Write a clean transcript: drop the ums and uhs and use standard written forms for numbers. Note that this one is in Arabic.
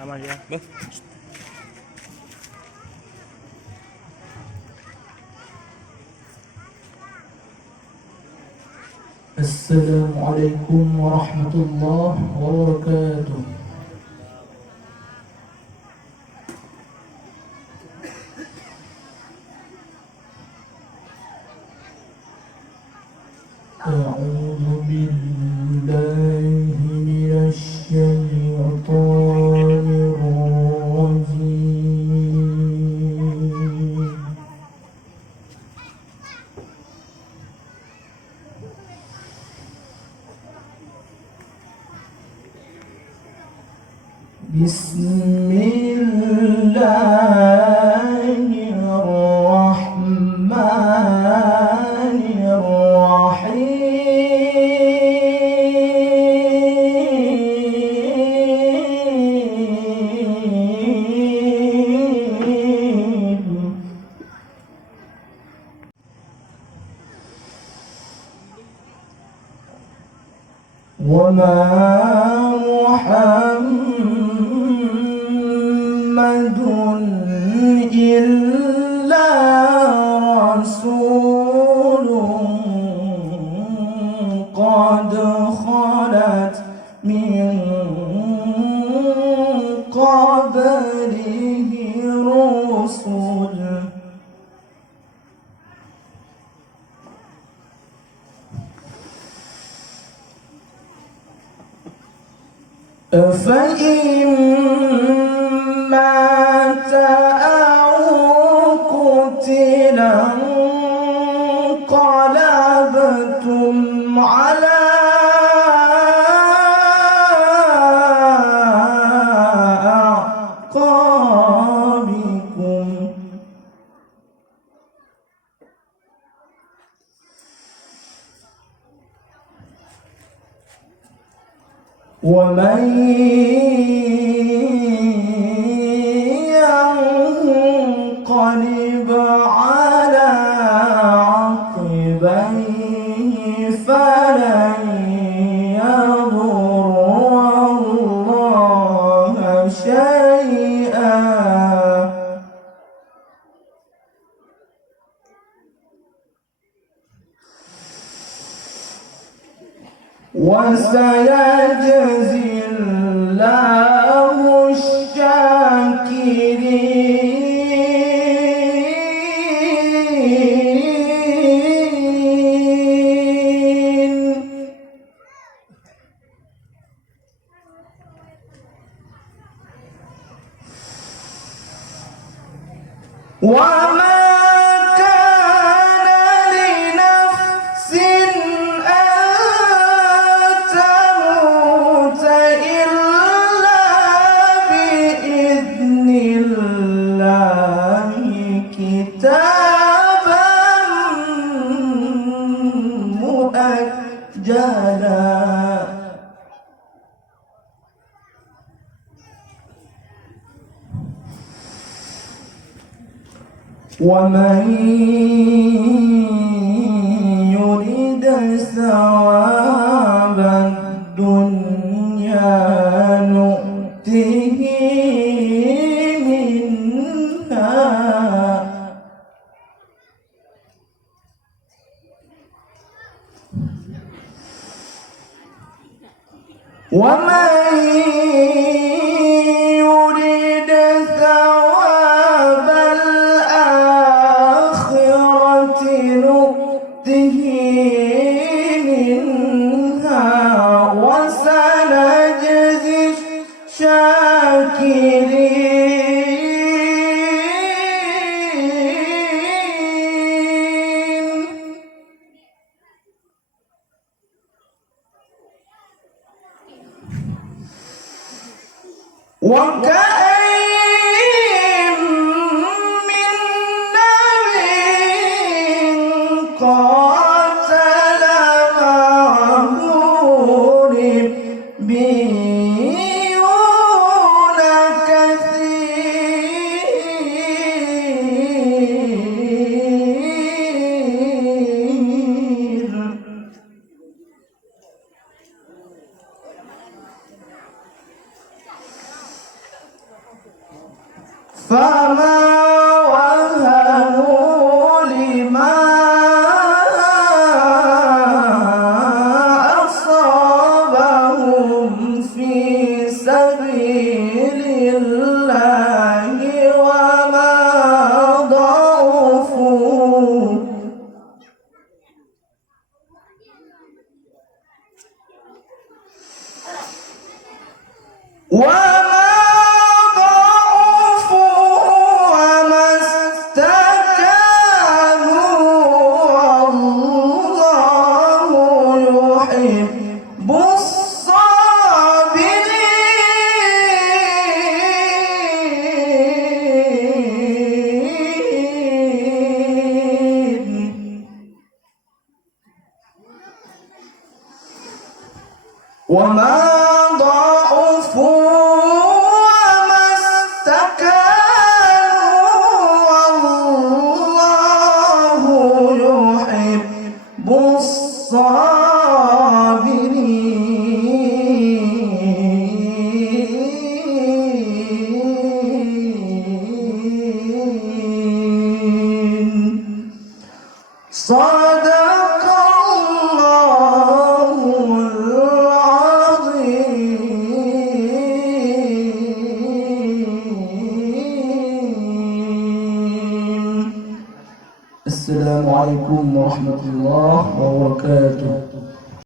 Aman ya. السلام عليكم ورحمة الله وبركاته. أعوذ بالله من الشيطان الرجيم. بسم الله الرحمن الرحيم. وما محمد إلا رسول قد خلت من قبله الرسل فإن مات أو قتل انقلبتم على أعقابكم ومن ينقلب على عقبيه فلن يضر الله شيئا وسيجزي الله الشاكرين. وما كان لنفس أن تموت إلا بإذن الله كتابا مؤجلا. ومن يرد ثواب الدنيا نؤته منها ومن يرد ثواب الآخرة نؤته منها وسنجزي الشاكرين. وكأين من نبي قاتل معه ربيون كثير فما وهنوا لما أصابهم في سبيل الله وما ضعفوا وما استكانوا والله يحب الصابرين وما ضعفوا وما استكانوا والله يحب الصابرين. صدق الله العظيم. السلام عليكم ورحمة الله وبركاته.